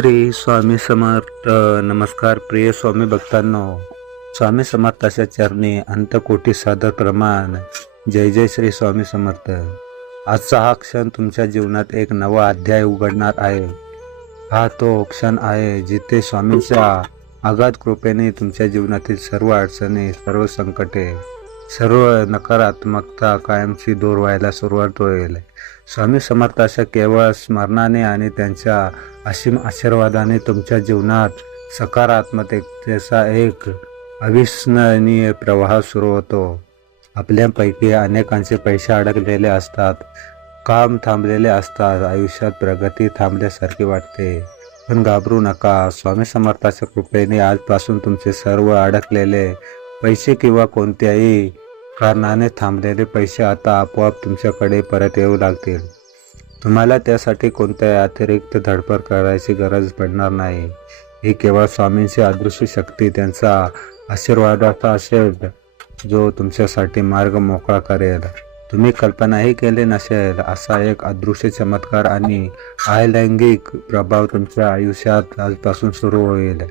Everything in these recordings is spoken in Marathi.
श्री स्वामी समर्थ नमस्कार प्रिय स्वामी भक्तांनो. स्वामी समर्थाच्या चरणी अंतकोटी सादर प्रमाण. जय जय श्री स्वामी समर्थ. आजचा हा क्षण तुमच्या जीवनात एक नवा अध्याय उघडणार आहे. हा तो क्षण आहे जिथे स्वामींच्या आघात कृपेने तुमच्या जीवनातील सर्व अडचणी सर्व संकटे सर्व नकारात्मकता कायमची दूर व्हायला सुरुवात होईल. स्वामी समर्थाच्या केवळ स्मरणाने आणि त्यांच्या असीम आशीर्वादाने तुमच्या जीवनात सकारात्मकतेचा एक अविस्मरणीय प्रवाह सुरू होतो. आपल्यापैकी अनेकांचे पैसे अडकलेले असतात काम थांबलेले असतात आयुष्यात प्रगती थांबल्यासारखी वाटते. पण घाबरू नका स्वामी समर्थाच्या कृपेने आजपासून तुमचे सर्व अडकलेले पैसे किंवा कोणत्याही कारणाने थांबलेले पैसे आता आपोआप तुमच्याकडे परत येऊ लागतील. तुम्हाला त्यासाठी कोणत्याही अतिरिक्त धडपड करायची गरज पडणार नाही. ही केवळ स्वामींची अदृश्य शक्ती त्यांचा आशीर्वादाचा असेल जो तुमच्यासाठी मार्ग मोकळा करेल. तुम्ही कल्पनाही केले नसेल असा एक अदृश्य चमत्कार आणि अलैंगिक प्रभाव तुमच्या आयुष्यात आजपासून सुरू होईल.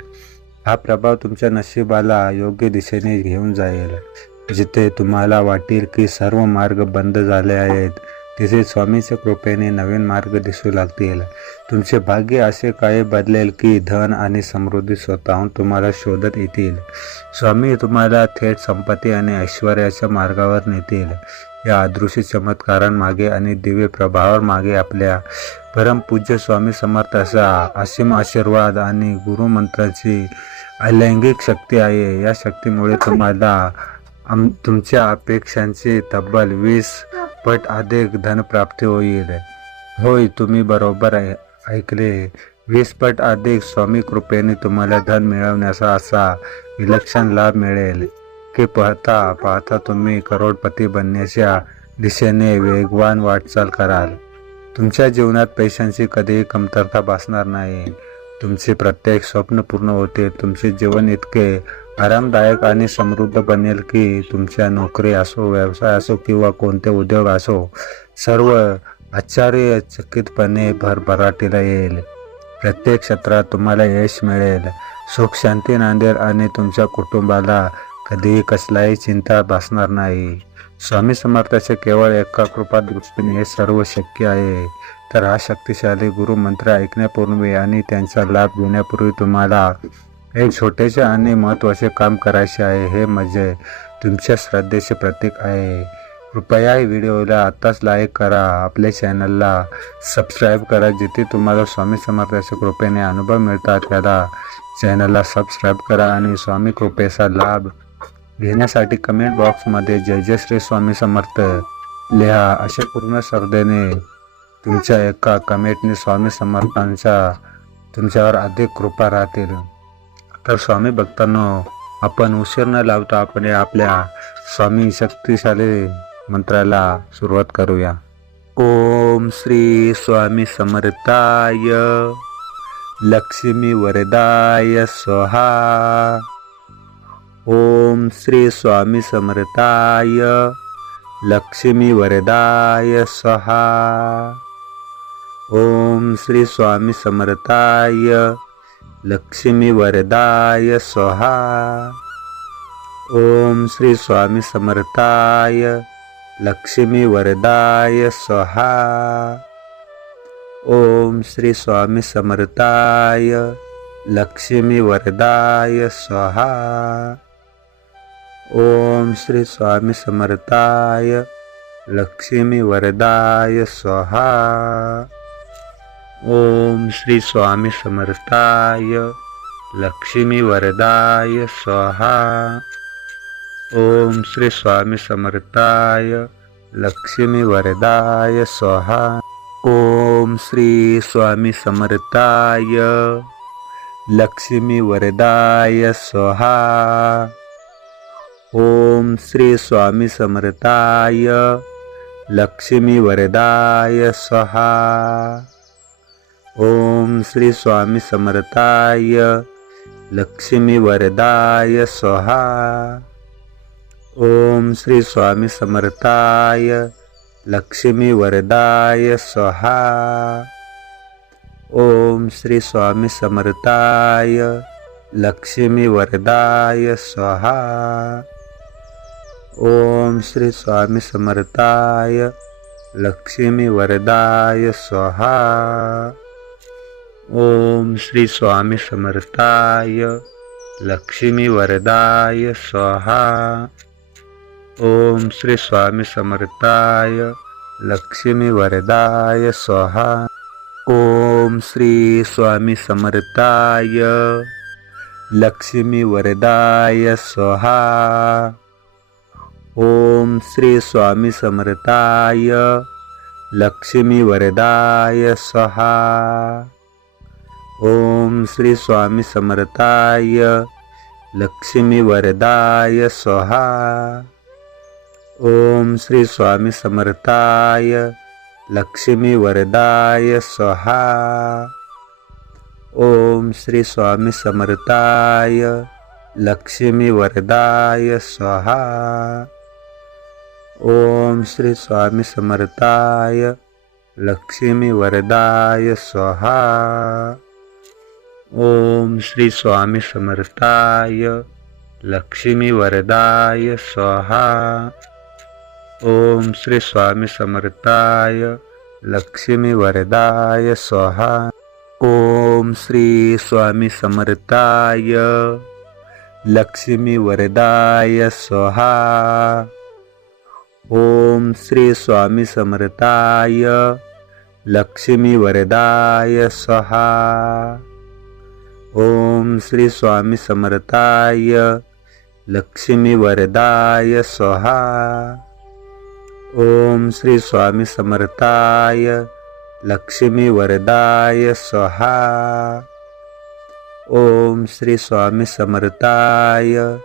हा प्रभाव तुमच्या नशिबाला योग्य दिशेने घेऊन जाईल. जिथे तुम्हाला वाटेल की सर्व मार्ग बंद झाले आहेत तिथे स्वामीच्या कृपेने नवीन मार्ग दिसू लागतील. तुमचे भाग्य असे काही बदलेल की धन आणि समृद्धी स्वतःहून तुम्हाला शोधत येतील. स्वामी तुम्हाला थेट संपत्ती आणि ऐश्वर्याच्या मार्गावर नेतील. या अदृश्य चमत्कारांमागे आणि दिव्य प्रभावावर मागे आपल्या परमपूज्य स्वामी समर्थाचा असीम आशीर्वाद आणि गुरुमंत्राची अलैंगिक शक्ती आहे. या शक्तीमुळे तुम्हाला आम तुमच्या अपेक्षांची तब्बल वीस पट अधिक धनप्राप्ती होईल. होय तुम्ही बरोबर ऐ- ऐकले. वीस पट अधिक स्वामी कृपेने तुम्हाला धन मिळवण्याचा असा विलक्षण लाभ मिळेल. की पाहता पाहता तुम्ही करोडपती बनण्याच्या दिशेने वेगवान वाटचाल कराल. तुमच्या जीवनात पैशांची कधीही कमतरता भासणार नाही. तुमचे प्रत्येक स्वप्न पूर्ण होते. तुमचे जीवन इतके आरामदायक आणि समृद्ध बनेल की तुमच्या नोकरी असो व्यवसाय असो किंवा कोणते उद्योग असो सर्व आश्चर्यचकितपणे भरभराटीला येईल. प्रत्येक क्षेत्रात तुम्हाला यश मिळेल. सुख शांती नांदेल आणि तुमच्या कुटुंबाला कधीही कसलाही चिंता भासणार नाही. स्वामी समर्थाचे केवळ एका कृपा दृष्टीने हे सर्व शक्य आहे. तर हा शक्तिशाली गुरुमंत्र ऐकण्यापूर्वी आणि त्यांचा लाभ घेण्यापूर्वी तुम्हाला एक छोटेसे आणि महत्त्वाचे काम करायचे आहे हे म्हणजे तुमच्या श्रद्धेचे प्रतीक आहे. कृपया या व्हिडिओला आत्ताच लाईक करा. आपल्या चॅनलला सबस्क्राईब करा जिथे तुम्हाला स्वामी समर्थाच्या कृपेने अनुभव मिळतात त्याला चॅनलला सबस्क्राईब करा आणि स्वामी कृपेचा लाभ घेण्यासाठी कमेंट बॉक्समध्ये जय जय श्री स्वामी समर्थ. लिहा अशा पूर्ण श्रद्धेने तुमच्या एका कमेंटने स्वामी समर्थांच्या तुमच्यावर अधिक कृपा राहतील. तर स्वामी भक्तांनो आपण उशीर न लावता आपण आपल्या स्वामी शक्तिशाली मंत्राला सुरुवात करूया. ओम श्री स्वामी समर्थाय. लक्ष्मी वरदाय. स्वाहा. ओम श्री स्वामी समर्थाय लक्ष्मी वरदाय सहा ओम श्री स्वामी समर्थाय लक्ष्मी वरदाय सहा ओम श्री स्वामी समर्थाय लक्ष्मी वरदाय सहा ओम श्री स्वामी समर्थाय लक्ष्मी वरदाय सहा ओम श्री स्वामी समर्थाय लक्ष्मी वरदाय स्वाहा। ओम श्री स्वामी समर्थाय लक्ष्मी वरदाय स्वाहा। ओम श्री स्वामी समर्थाय लक्ष्मी वरदाय स्वाहा। ओम श्री स्वामी समर्थाय लक्ष्मी वरदाय स्वाहा। ओम श्री स्वामी समर्थाय लक्ष्मी वरदाय स्वाहा। ओम श्री स्वामी समर्थाय लक्ष्मी वरदाय स्वाहा। ओम श्री स्वामी समर्थाय लक्ष्मी वरदाय स्वाहा। ओम श्री स्वामी समर्थाय लक्ष्मी वरदाय स्वाहा। ओम श्री स्वामी समर्थाय लक्ष्मी वरदाय स्वाहा। ओम श्री स्वामी समर्थाय लक्ष्मी वरदाय स्वाहा। ओम श्री स्वामी समर्थाय लक्ष्मी वरदाय स्वाहा। ओम श्री स्वामी समर्थाय लक्ष्मी वरदाय स्वाहा। ओम श्री स्वामी समर्थाय लक्ष्मी वरदाय सहा ओम श्री स्वामी समर्थाय लक्ष्मी वरदाय सहा ओम श्री स्वामी समर्थाय लक्ष्मी वरदाय सहा ओम श्री स्वामी समर्थाय लक्ष्मी वरदाय सहा ओम श्री स्वामी समर्थाय लक्ष्मी वरदाय स्वाहा। ओम श्री स्वामी समर्थाय लक्ष्मी वरदाय स्वाहा। ओम श्री स्वामी समर्थाय लक्ष्मी वरदाय स्वाहा। ओम श्री स्वामी समर्थाय लक्ष्मी वरदाय स्वाहा। ओम श्री स्वामी समर्थाय लक्ष्मी वरदाय स्वाहा. ओम श्री स्वामी समर्थाय लक्ष्मी वरदाय स्वाहा. ओम श्री स्वामी समर्थाय लक्ष्मी वरदाय स्वाहा. ओम श्री स्वामी समर्थाय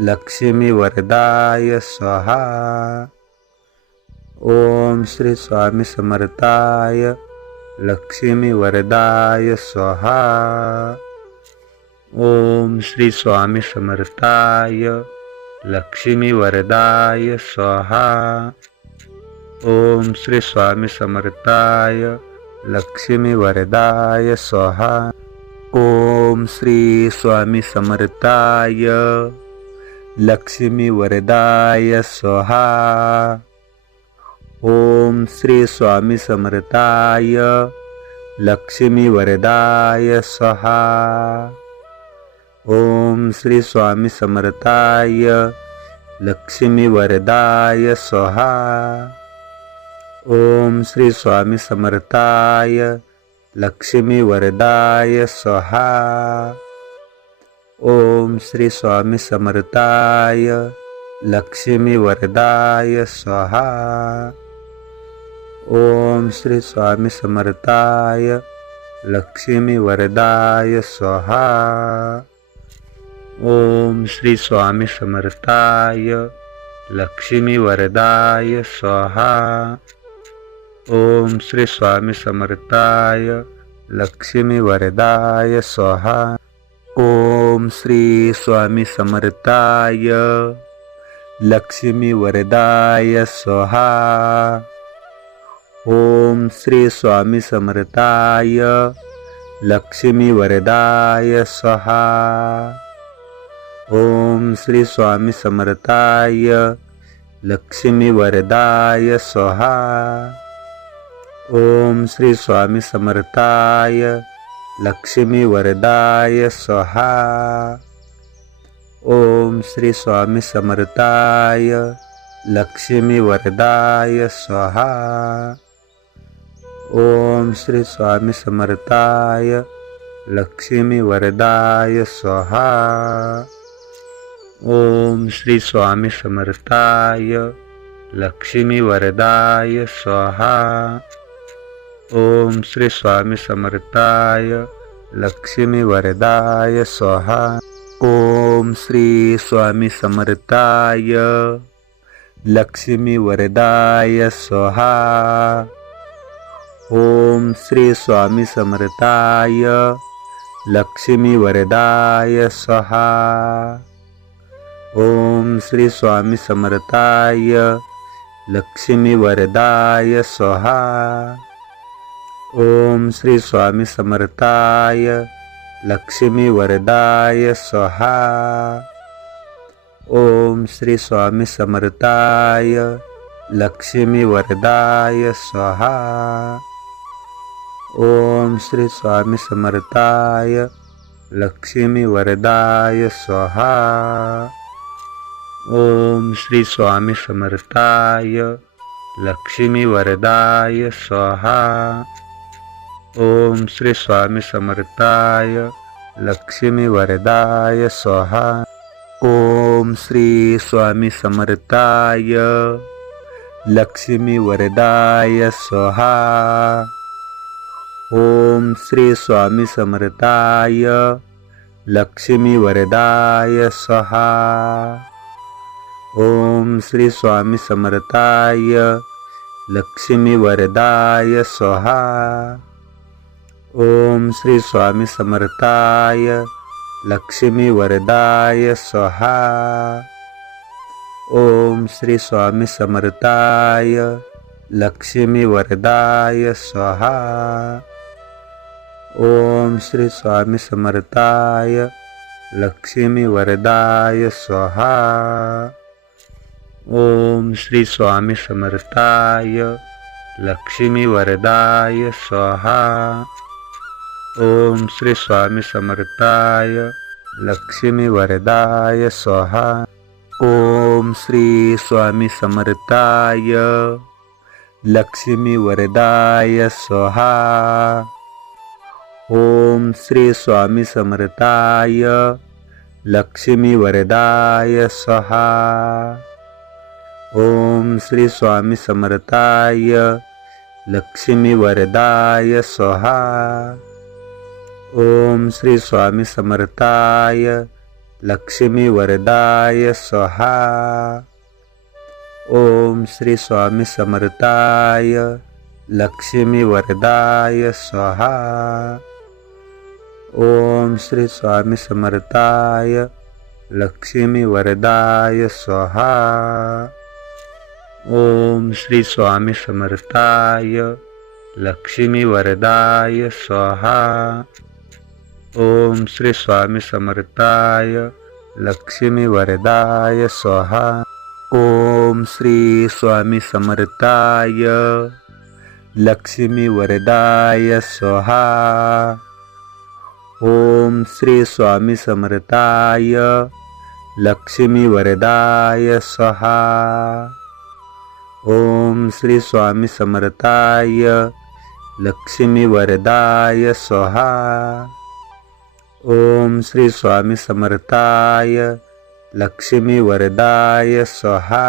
लक्ष्मी वरदाय स्वाहा. ओम श्री स्वामी समर्थाय लक्ष्मी वरदाय स्वाहा। ओम श्री स्वामी समर्थाय लक्ष्मी वरदाय स्वाहा। ओम श्री स्वामी समर्थाय लक्ष्मी वरदाय स्वाहा। ओम श्री स्वामी समर्थाय लक्ष्मी वरदाय स्वाहा। ओम श्री स्वामी समर्थाय लक्ष्मी वरदाय स्वाहा। ओम श्री स्वामी समर्थाय लक्ष्मी वरदाय स्वाहा। ओम श्री स्वामी समर्थाय लक्ष्मी वरदाय स्वाहा। ओम श्री स्वामी समर्थाय लक्ष्मी वरदाय स्वाहा। ओम श्री स्वामी समर्थाय लक्ष्मी वरदाय स्वाहा। ओम श्री स्वामी समर्थाय लक्ष्मी वरदाय स्वाहा। ओम श्री स्वामी समर्थाय लक्ष्मी वरदाय स्वाहा। ओम श्री स्वामी समर्थाय लक्ष्मी वरदाय स्वाहा। ओम श्री स्वामी समर्थाय लक्ष्मी वरदाय स्वाहा. ओम श्री स्वामी समर्थाय लक्ष्मी वरदाय स्वाहा. ओम श्री स्वामी समर्थाय लक्ष्मी वरदाय स्वाहा. ओम श्री स्वामी समर्थाय लक्ष्मी वरदाय स्वाहा. ओम श्री स्वामी समर्थाय लक्ष्मी वरदाय स्वाहा। ओम श्री स्वामी समर्थाय लक्ष्मी वरदाय स्वाहा। ओम श्री स्वामी समर्थाय लक्ष्मी वरदाय स्वाहा। ओम श्री स्वामी समर्थाय लक्ष्मी वरदाय स्वाहा। ओम श्री स्वामी समर्थाय लक्ष्मी वरदाय स्वाहा। ओम श्री स्वामी समर्थाय लक्ष्मी वरदाय स्वाहा। ओम श्री स्वामी समर्थाय लक्ष्मी वरदाय स्वाहा। ओम श्री स्वामी समर्थाय लक्ष्मी वरदाय स्वाहा। ओम श्री स्वामी समर्थाय लक्ष्मी वरदाय स्वाहा। ओम श्री स्वामी समर्थाय लक्ष्मी वरदाय स्वाहा। ओम श्री स्वामी समर्थाय लक्ष्मी वरदाय स्वाहा। ओम श्री स्वामी समर्थाय लक्ष्मी वरदाय स्वाहा। ओम श्री स्वामी समर्थाय लक्ष्मी वरदाय सहा ओम श्री स्वामी समर्थाय लक्ष्मी वरदाय स्वाहा। ओम श्री स्वामी समर्थाय लक्ष्मी वरदाय स्वाहा। ओम श्री स्वामी समर्थाय लक्ष्मी वरदाय स्वाहा। ओम श्री स्वामी समर्थाय लक्ष्मी वरदाय स्वाहा। ओम श्री स्वामी समर्थाय लक्ष्मी वरदाय स्वाहा। ओम श्री स्वामी समर्थाय लक्ष्मी वरदाय स्वाहा। ओम श्री स्वामी समर्थाय लक्ष्मी वरदाय स्वाहा। ओम श्री स्वामी समर्थाय लक्ष्मी वरदाय सहा ओम श्री स्वामी समर्थाय लक्ष्मी वरदाय सहा ओम श्री स्वामी समर्थाय लक्ष्मी वरदाय सहा ओम श्री स्वामी समर्थाय लक्ष्मी वरदाय सहा ओम श्री स्वामी समर्थाय लक्ष्मी वरदाय स्वाहा। ओम श्री स्वामी समर्थाय लक्ष्मी वरदाय स्वाहा। ओम श्री स्वामी समर्थाय लक्ष्मी वरदाय स्वाहा। ओम श्री स्वामी समर्थाय लक्ष्मी वरदाय स्वाहा। ओम श्री स्वामी समर्थाय लक्ष्मी वरदाय सहा ओम श्री स्वामी समर्थाय लक्ष्मी वरदाय सहा ओम श्री स्वामी समर्थाय लक्ष्मी वरदाय सहा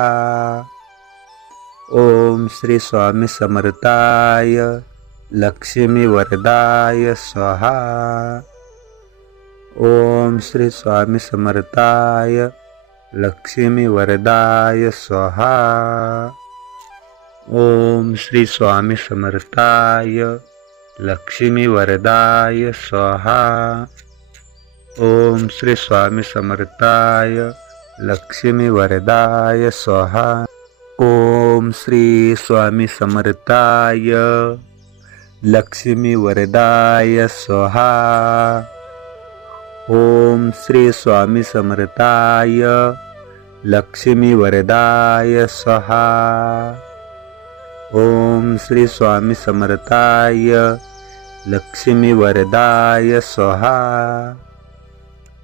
ओम श्री स्वामी समर्थाय लक्ष्मी वरदाय सहा ओम श्री स्वामी समर्थाय लक्ष्मी वरदाय स्वाहा। ओम श्री स्वामी समर्थाय लक्ष्मी वरदाय स्वाहा। ओम श्री स्वामी समर्थाय लक्ष्मी वरदाय स्वाहा। ओम श्री स्वामी समर्थाय लक्ष्मी वरदाय स्वाहा। ओम श्री स्वामी समर्थाय लक्ष्मी वरदाय सहा। ओम श्री स्वामी समर्थाय लक्ष्मी वरदाय सहा।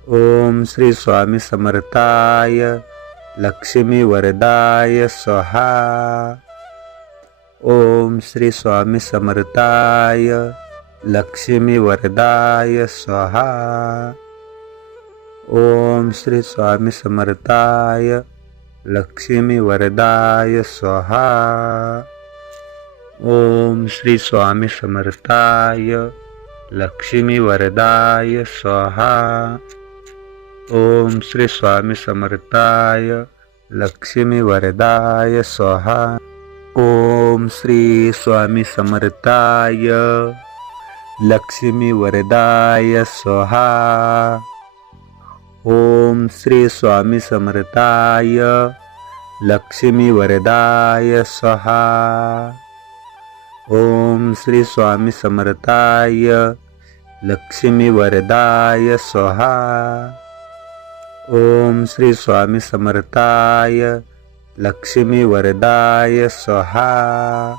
ओम श्री स्वामी समर्थाय लक्ष्मी वरदाय सहा। ओम श्री स्वामी समर्थाय लक्ष्मी वरदाय स्वाहा ओम श्री स्वामी समर्थाय लक्ष्मी वरदाय स्वाहा। ओम श्री स्वामी समर्थाय लक्ष्मी वरदाय स्वाहा। ओम श्री स्वामी समर्थाय लक्ष्मी वरदाय स्वाहा। ओम श्री स्वामी समर्थाय लक्ष्मी वरदाय स्वाहा। ओम श्री स्वामी समर्थाय लक्ष्मी वरदाय स्वाहा. ओम श्री स्वामी समर्थाय लक्ष्मी वरदाय स्वाहा. ओम श्री स्वामी समर्थाय लक्ष्मी वरदाय स्वाहा.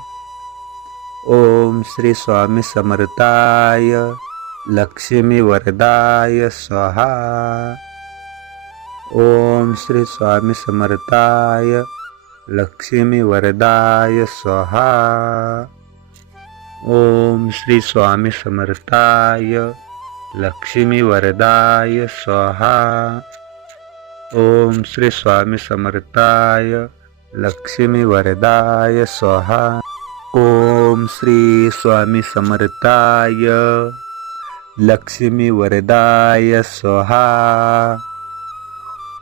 ओम श्री स्वामी समर्थाय लक्ष्मी वरदाय स्वाहा. ओम श्री स्वामी समर्थाय लक्ष्मी वरदाय स्वाहा। ओम श्री स्वामी समर्थाय लक्ष्मी वरदाय स्वाहा। ओम श्री स्वामी समर्थाय लक्ष्मी वरदाय स्वाहा। ओम श्री स्वामी समर्थाय लक्ष्मी वरदाय स्वाहा।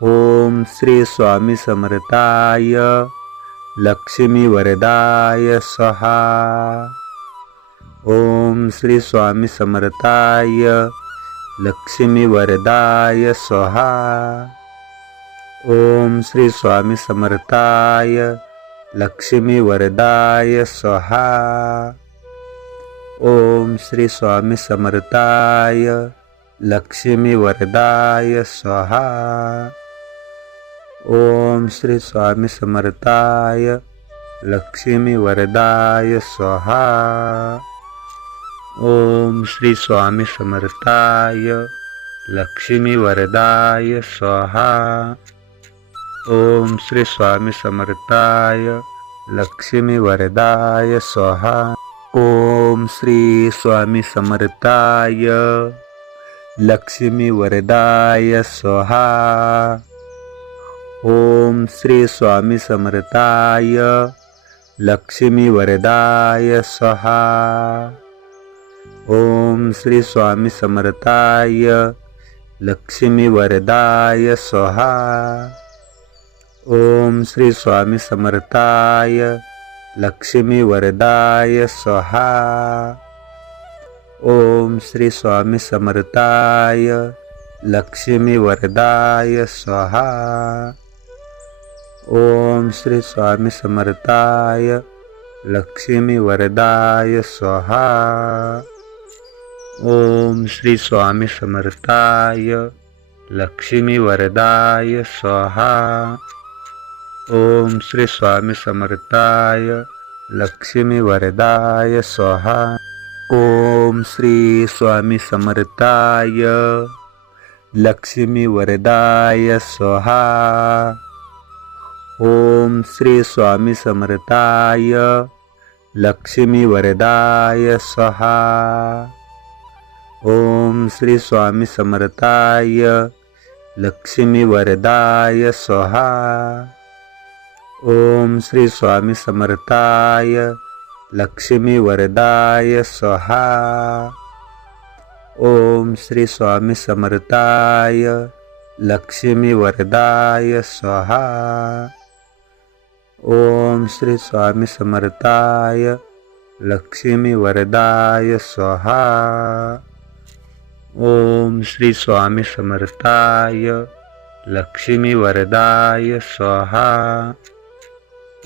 ओम श्री स्वामी समर्थाय लक्ष्मी वरदाय सहा ओम श्री स्वामी समर्थाय लक्ष्मी वरदाय सहा ओम श्री स्वामी समर्थाय लक्ष्मी वरदाय सहा ओम श्री स्वामी समर्थाय लक्ष्मी वरदाय सहा ओम श्री स्वामी समर्थाय लक्ष्मी वरदाय स्वाहा। ओम श्री स्वामी समर्थाय लक्ष्मी वरदाय स्वाहा। ओम श्री स्वामी समर्थाय लक्ष्मी वरदाय स्वाहा। ओम श्री स्वामी समर्थाय लक्ष्मी वरदाय स्वाहा। ओम श्री स्वामी समर्थाय लक्ष्मी वरदाय स्वाहा. ओम श्री स्वामी समर्थाय लक्ष्मी वरदाय स्वाहा. ओम श्री स्वामी समर्थाय लक्ष्मी वरदाय स्वाहा. ओम श्री स्वामी समर्थाय लक्ष्मी वरदाय स्वाहा. ओम श्री स्वामी समर्थाय लक्ष्मी वरदाय स्वाहा। ओम श्री स्वामी समर्थाय लक्ष्मी वरदाय स्वाहा। ओम श्री स्वामी समर्थाय लक्ष्मी वरदाय स्वाहा। ओम श्री स्वामी समर्थाय लक्ष्मी वरदाय स्वाहा। ओम श्री स्वामी समर्थाय लक्ष्मी वरदाय स्वाहा। ओम श्री स्वामी समर्थाय लक्ष्मी वरदाय स्वाहा। ओम श्री स्वामी समर्थाय लक्ष्मी वरदाय स्वाहा। ओम श्री स्वामी समर्थाय लक्ष्मी वरदाय स्वाहा। ओम श्री स्वामी समर्थाय लक्ष्मी वरदाय स्वाहा। ओम श्री स्वामी समर्थाय लक्ष्मी वरदाय स्वाहा।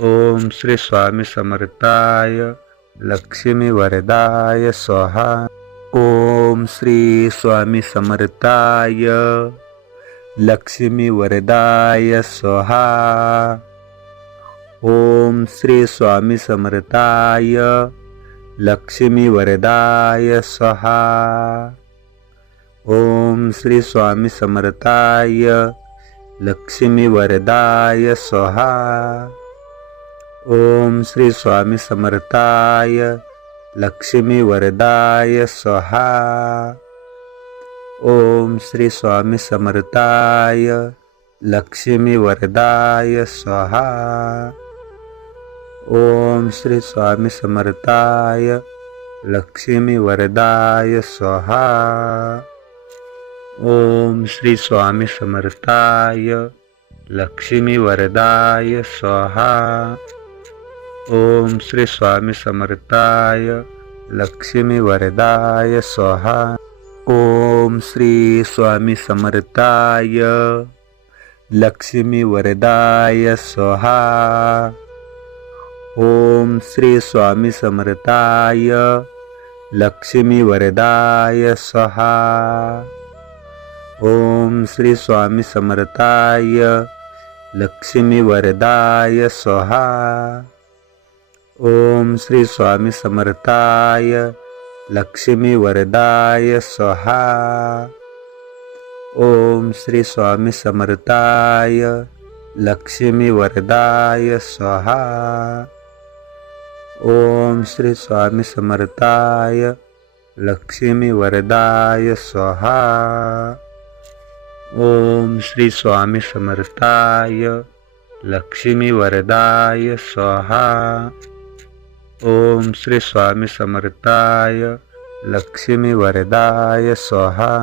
ओम श्री स्वामी समर्थाय लक्ष्मी वरदाय स्वाहा। ओम श्री स्वामी समर्थाय लक्ष्मी वरदाय स्वाहा। ओम श्री स्वामी समर्थाय लक्ष्मी वरदाय स्वाहा। ओम श्री स्वामी समर्थाय लक्ष्मी वरदाय स्वाहा। ओम श्री स्वामी समर्थाय लक्ष्मी वरदाय स्वाहा। ओम श्री स्वामी समर्थाय लक्ष्मी वरदाय स्वाहा। ओम श्री स्वामी समर्थाय लक्ष्मी वरदाय स्वाहा। ओम श्री स्वामी समर्थाय लक्ष्मी वरदाय स्वाहा। ओम श्री स्वामी समर्थाय लक्ष्मी वरदाय स्वाहा। ओम श्री स्वामी समर्थाय लक्ष्मी वरदाय स्वाहा। ओम श्री स्वामी समर्थाय लक्ष्मी वरदाय स्वाहा. ओम श्री स्वामी समर्थाय लक्ष्मी वरदाय स्वाहा. ओम श्री स्वामी समर्थाय लक्ष्मी वरदाय स्वाहा. ओम श्री स्वामी समर्थाय लक्ष्मी वरदाय स्वाहा. ओम श्री स्वामी समर्थाय लक्ष्मी वरदाय स्वाहा। ओम श्री स्वामी समर्थाय लक्ष्मी वरदाय स्वाहा। ओम श्री स्वामी समर्थाय लक्ष्मी वरदाय स्वाहा।